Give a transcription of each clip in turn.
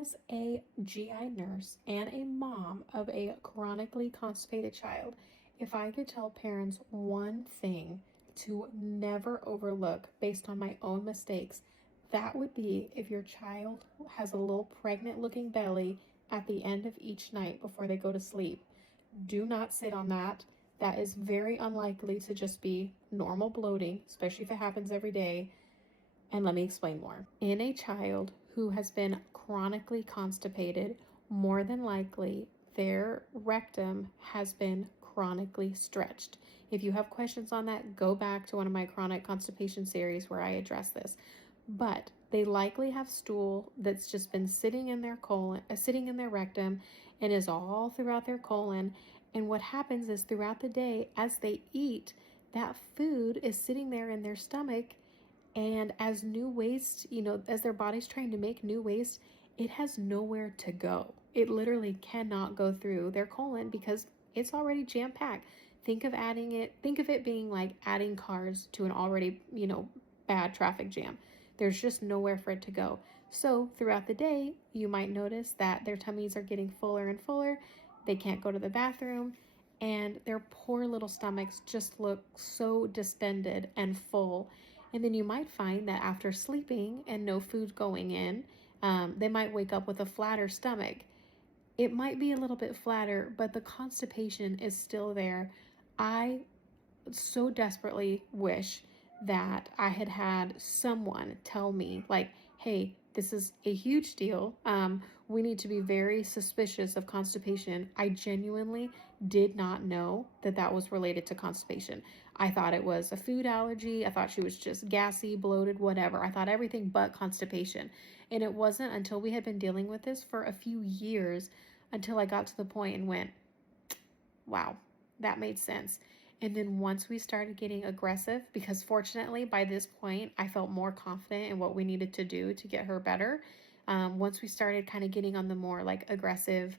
As a GI nurse and a mom of a chronically constipated child, if I could tell parents one thing to never overlook based on my own mistakes, that would be if your child has a little pregnant looking belly at the end of each night before they go to sleep. Do not sit on that. That is very unlikely to just be normal bloating, especially if it happens every day. And let me explain more. In a child who has been chronically constipated, more than likely their rectum has been chronically stretched. If you have questions on that, go back to one of my chronic constipation series where I address this. But they likely have stool that's just been sitting in their colon, sitting in their rectum, and is all throughout their colon. And what happens is throughout the day, as they eat, that food is sitting there in their stomach, and as new waste, as their body's trying to make new waste, it has nowhere to go. It literally cannot go through their colon because it's already jam packed. Think of it being like adding cars to an already, bad traffic jam. There's just nowhere for it to go. So throughout the day, you might notice that their tummies are getting fuller and fuller. They can't go to the bathroom, and their poor little stomachs just look so distended and full. And then you might find that after sleeping and no food going in, they might wake up with a flatter stomach. It might be a little bit flatter, but the constipation is still there. I so desperately wish that I had had someone tell me, like, hey, this is a huge deal. We need to be very suspicious of constipation. I genuinely did not know that that was related to constipation. I thought it was a food allergy. I thought she was just gassy, bloated, whatever. I thought everything but constipation. And it wasn't until we had been dealing with this for a few years until I got to the point and went, wow, that made sense. And then once we started getting aggressive, because fortunately by this point, I felt more confident in what we needed to do to get her better. Once we started kind of getting on the more like aggressive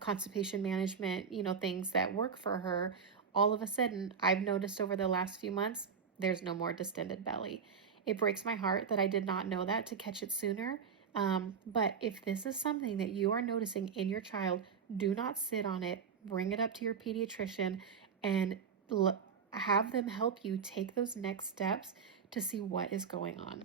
constipation management, things that work for her, all of a sudden I've noticed over the last few months, there's no more distended belly. It breaks my heart that I did not know that to catch it sooner. But if this is something that you are noticing in your child, do not sit on it. Bring it up to your pediatrician and have them help you take those next steps to see what is going on.